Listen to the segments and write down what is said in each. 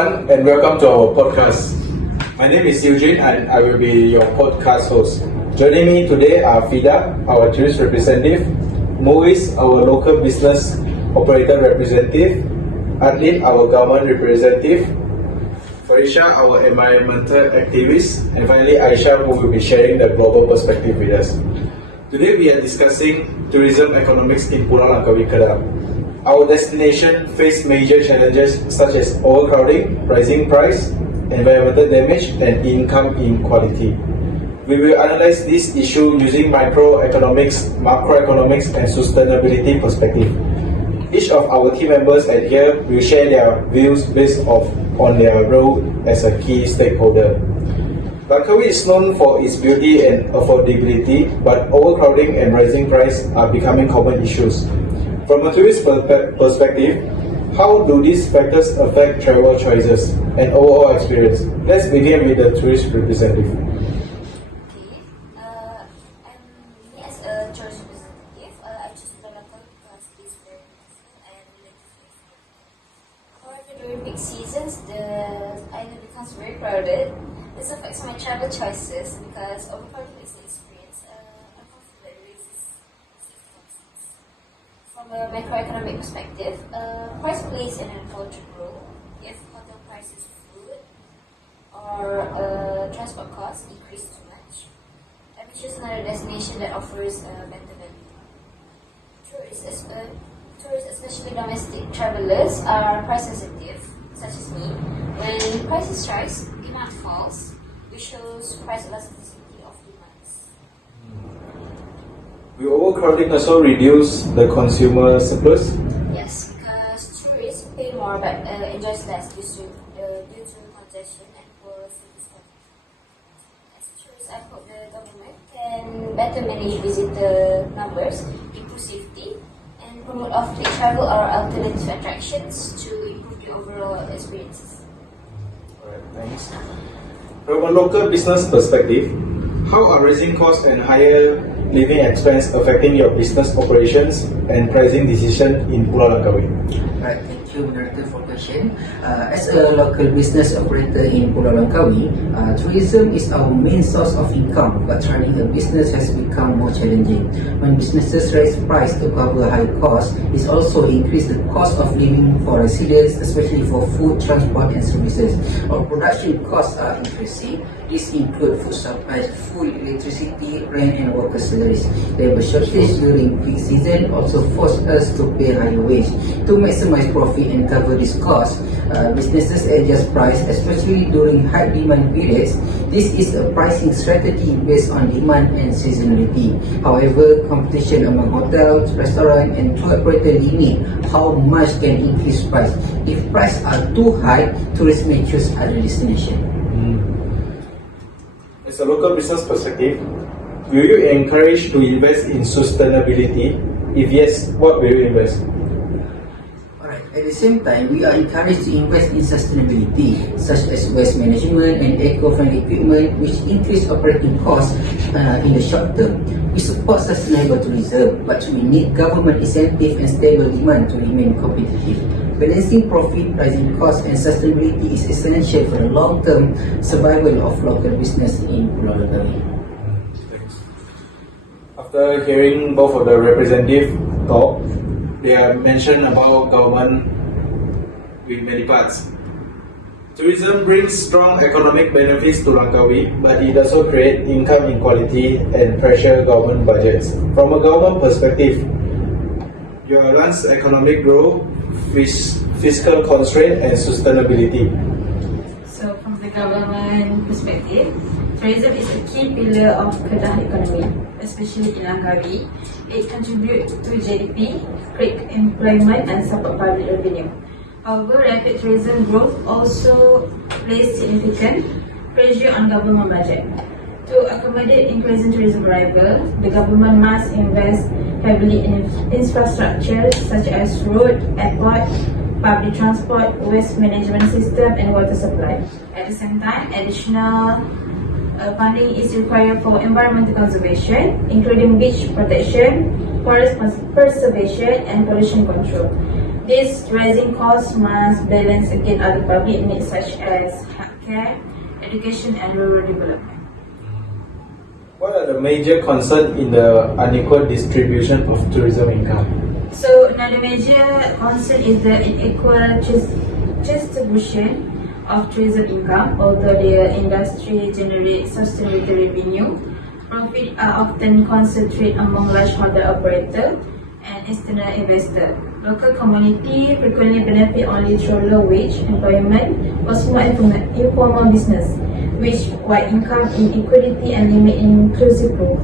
everyone, and welcome to our podcast. My name is Eugene, and I will be your podcast host. Joining me today are Fida, our tourist representative, Mois, our local business operator representative, Adlin, our government representative, Farisha, our environmental activist, and finally Aisha, who will be sharing the global perspective with us. Today we are discussing tourism economics in Pulau Langkawi, Kedah. Our destination faced major challenges such as overcrowding, rising price, environmental damage, and income inequality. We will analyze this issue using microeconomics, macroeconomics, and sustainability perspective. Each of our team members at here will share their views based on their role as a key stakeholder. Langkawi is known for its beauty and affordability, but overcrowding and rising price are becoming common issues. From a tourist perspective, how do these factors affect travel choices and overall experience? Let's begin with the tourist representative. Me as a tourist representative, I choose Pulau Langkawi because it's very peaceful and relatively safe. However, during peak seasons, the island becomes very crowded. This affects my travel choices because overcrowding makes the experience uncomfortable and raises safety concerns. From a macroeconomic perspective, price plays an important role. If hotel prices, food, or transport costs increase too much, I will choose another destination that offers better value. Tourists, especially domestic travelers, are price sensitive, such as me. When prices rise, demand falls, which shows price elasticity of demands. Will overcrowding also reduce the consumer surplus? Yes, because tourists pay more but enjoys less due to congestion and poor service quality. As a tourist, I hope the government can better manage visitor numbers, improve safety, and promote off-peak travel or alternative attractions to improve the overall experiences. Alright, thanks. From a local business perspective, how are rising costs and higher living expense affecting your business operations and pricing decision in Pulau Langkawi? Right, thank you, Moderator, for question. As a local business operator in Pulau Langkawi, tourism is our main source of income, but running a business has become more challenging. When businesses raise price to cover high costs, it also increases the cost of living for residents, especially for food, transport, and services. Our production costs are increasing. These include food supplies, food, electricity, rent, and worker salaries. Labor shortage during peak season also force us to pay higher wage. To maximize profit and cover this cost, businesses adjust price, especially during high demand periods. This is a pricing strategy based on demand and seasonality. However, competition among hotels, restaurants, and tour operators limit how much can increase price. If prices are too high, tourists may choose other destinations. As a local business perspective, will you encourage to invest in sustainability? If yes, what will you invest? Alright, at the same time, we are encouraged to invest in sustainability, such as waste management and eco-friendly equipment, which increase operating costs in the short term. We support sustainable tourism, but we need government incentive and stable demand to remain competitive. Balancing profit, rising costs, and sustainability is essential for the long-term survival of local business in Pulau Langkawi. After hearing both of the representatives talk, they have mentioned about government with many parts. Tourism brings strong economic benefits to Langkawi, but it also creates income inequality and pressure government budgets. From a government perspective, your runs economic growth, fiscal constraint, and sustainability. So from the government perspective, tourism is a key pillar of Kedah economy, especially in Langkawi. It contributes to GDP, create employment, and support public revenue. However, rapid tourism growth also places significant pressure on government budget. To accommodate increasing tourism arrival, the government must invest heavily in infrastructure such as road, airport, public transport, waste management system, and water supply. At the same time, additional funding is required for environmental conservation, including beach protection, forest preservation, and pollution control. This rising cost must balance against other public needs such as healthcare, education, and rural development. What are the major concerns in the unequal distribution of tourism income? So another major concern is the unequal distribution of tourism income. Although the industry generates sustainable revenue, profits are often concentrated among large hotel operators and external investors. Local community frequently benefit only through low wage employment or small informal business, which wide income inequality and limit inclusive growth.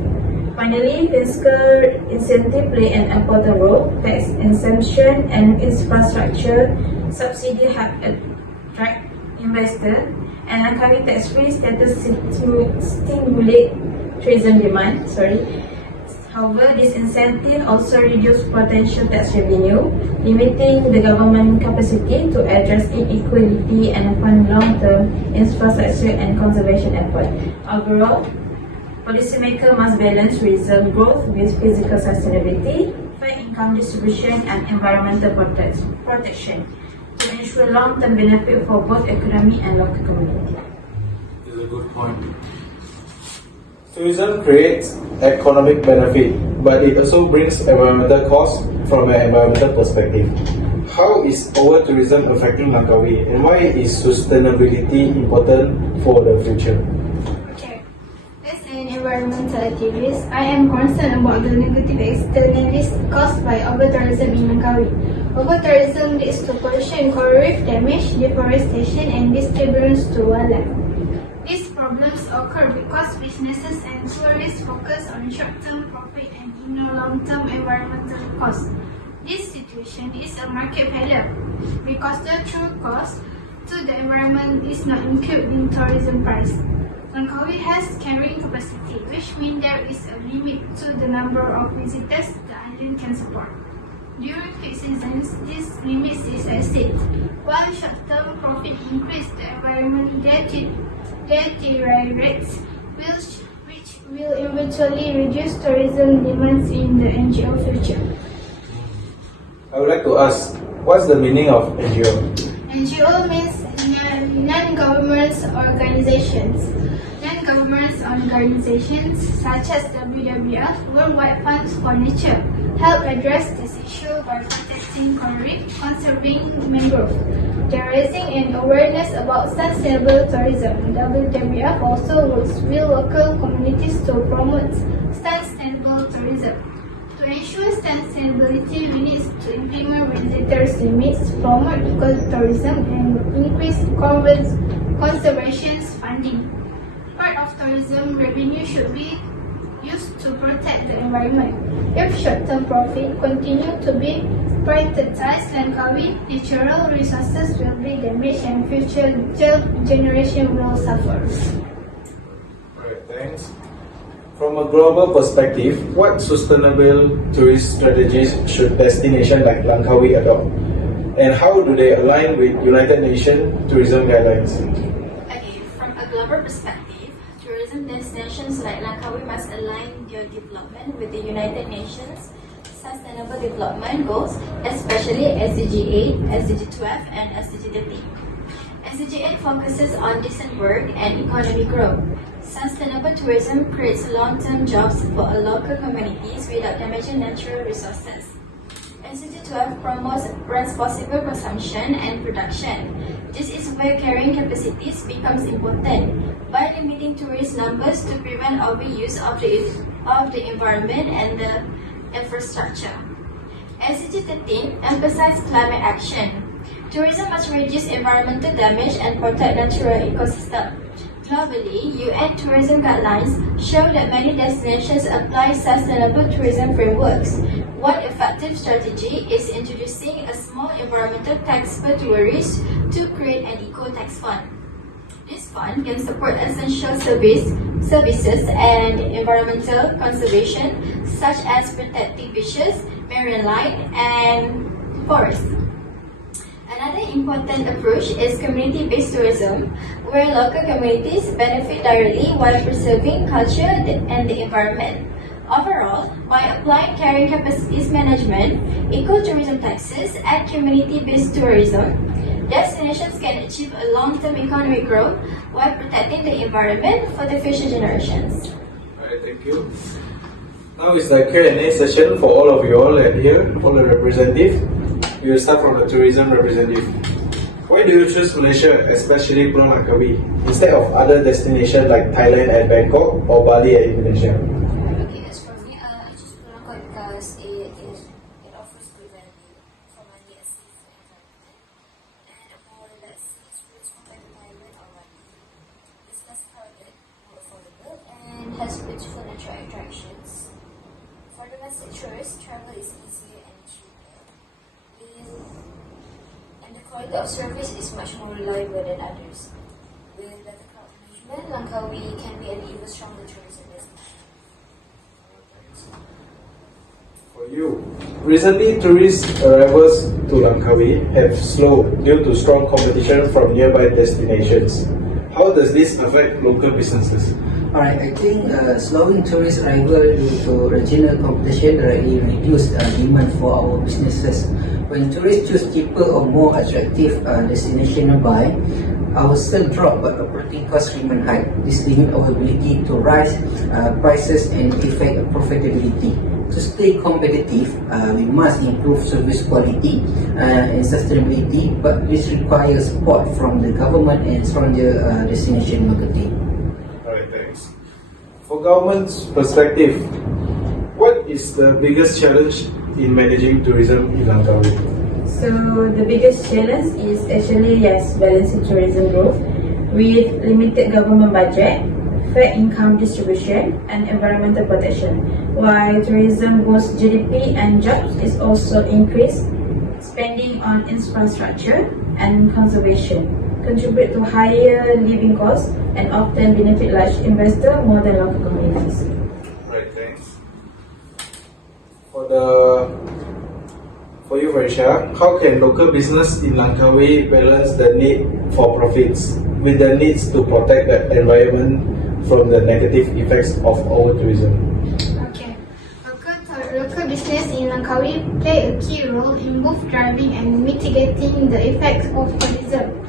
Finally, fiscal incentive play an important role. Tax exemption and infrastructure subsidy have attract investors, and Langkawi tax-free status stimulate tourism demand. However, this incentive also reduce potential tax revenue, limiting the government capacity to address inequality and fund long-term infrastructure and conservation efforts. Overall, policymakers must balance tourism growth with physical sustainability, fair income distribution, and environmental protection to ensure long-term benefit for both economy and local community. This is a good point. Tourism creates economic benefit, but it also brings environmental costs from an environmental perspective. How is over-tourism affecting Langkawi, and why is sustainability important for the future? Okay. As an environmental activist, I am concerned about the negative externalities caused by over-tourism in Langkawi. Over-tourism leads to pollution, coral reef damage, deforestation, and disturbance to wildlife. These problems occur because businesses and tourists focus on short-term profit and ignore long-term environmental costs. This situation is a market failure because the true cost to the environment is not included in tourism price. Langkawi has carrying capacity, which means there is a limit to the number of visitors the island can support. During peak seasons, this limit is exceeded. While short-term profit increase, the environment deteriorates, which will eventually reduce tourism demands in the NGO future. I would like to ask, what's the meaning of NGO? NGO means non-government organizations. Non-government organizations such as WWF, Worldwide Fund for Nature, help address this issue by protecting coral reef, conserving mangrove. They are raising an awareness about sustainable tourism. WWF also works with local communities to promote sustainable tourism. To ensure sustainability, we need to implement visitors limits, promote ecotourism, and increase conservation funding. Part of tourism revenue should be used to protect the environment. If short-term profit continue to be prioritized, Langkawi natural resources will be damaged and future generation will suffer. Alright, thanks. From a global perspective, what sustainable tourist strategies should destinations like Langkawi adopt? And how do they align with United Nations tourism guidelines? Okay, from a global perspective, tourism destinations like Langkawi must align their development with the United Nations Sustainable Development Goals, especially SDG 8, SDG 12, and SDG 13. SDG 8 focuses on decent work and economic growth. Sustainable tourism creates long-term jobs for local communities without damaging natural resources. SDG 12 promotes responsible consumption and production. This is where carrying capacities becomes important by limiting tourist numbers to prevent overuse of the environment and the infrastructure. SDG 13 emphasizes climate action. Tourism must reduce environmental damage and protect natural ecosystems. Globally, UN tourism guidelines show that many destinations apply sustainable tourism frameworks. One effective strategy is introducing a small environmental tax per tourist to create an eco-tax fund. This fund can support essential services and environmental conservation, such as protecting beaches, marine life, and forests. Another important approach is community-based tourism, where local communities benefit directly while preserving culture and the environment. Overall, by applying carrying capacities management, ecotourism taxes, and community-based tourism, destinations can achieve a long-term economic growth while protecting the environment for the future generations. Alright, thank you. Now is the Q&A session for all of you all and here, all the representatives. We will start from the tourism representative. Why do you choose Malaysia, especially Pulau Langkawi, instead of other destinations like Thailand and Bangkok or Bali and Indonesia? Okay, as for me, I choose Pulau Langkawi because it offers good value for money, a safe environment, and a more relaxed experience compared to Thailand or Bali. It's less crowded, more affordable, and has beautiful natural attractions. For domestic tourists, travel is easier and cheaper, and the quality of service is much more reliable than others. With better crowd management, Langkawi can be an even stronger tourism destination. For you, recently tourist arrivals to Langkawi have slowed due to strong competition from nearby destinations. How does this affect local businesses? Alright, I think slowing tourist arrival due to regional competition directly reduce demand for our businesses. When tourists choose cheaper or more attractive destination nearby, our sales drop but operating costs remain high. This limits our ability to raise prices and affect profitability. To stay competitive, we must improve service quality and sustainability, but this requires support from the government and stronger destination marketing. Alright, thanks. For government's perspective, what is the biggest challenge in managing tourism in Langkawi? So the biggest challenge is actually balancing tourism growth with limited government budget, fair income distribution, and environmental protection. While tourism boosts GDP and jobs, is also increased spending on infrastructure and conservation, contribute to higher living costs, and often benefit large investors more than local communities. Right, thanks. For you, Varisha, how can local business in Langkawi balance the need for profits with the needs to protect the environment from the negative effects of over-tourism? Okay. Local business in Langkawi play a key role in both driving and mitigating the effects of tourism.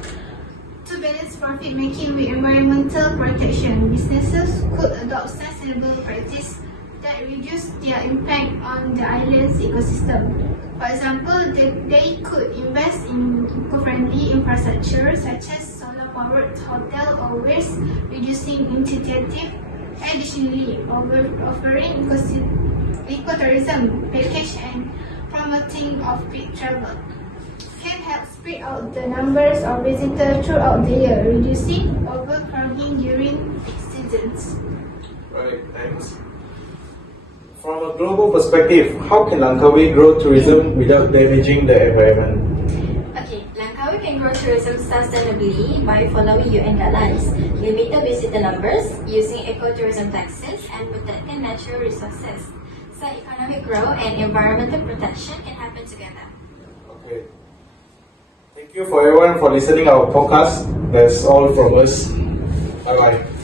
To balance profit making with environmental protection, businesses could adopt sustainable practice that reduce their impact on the island's ecosystem. For example, they could invest in eco-friendly infrastructure such as solar-powered hotel or waste-reducing initiative. Additionally, offering ecotourism package and promoting off-peak travel can help spread out the numbers of visitors throughout the year, reducing overcrowding during peak seasons. Right, thanks. From a global perspective, how can Langkawi grow tourism without damaging the environment? Okay, Langkawi can grow tourism sustainably by following UN guidelines, limiting visitor numbers, using ecotourism taxes, and protecting natural resources. So economic growth and environmental protection can happen together. Okay. Thank you for everyone for listening our podcast. That's all from us. Bye bye.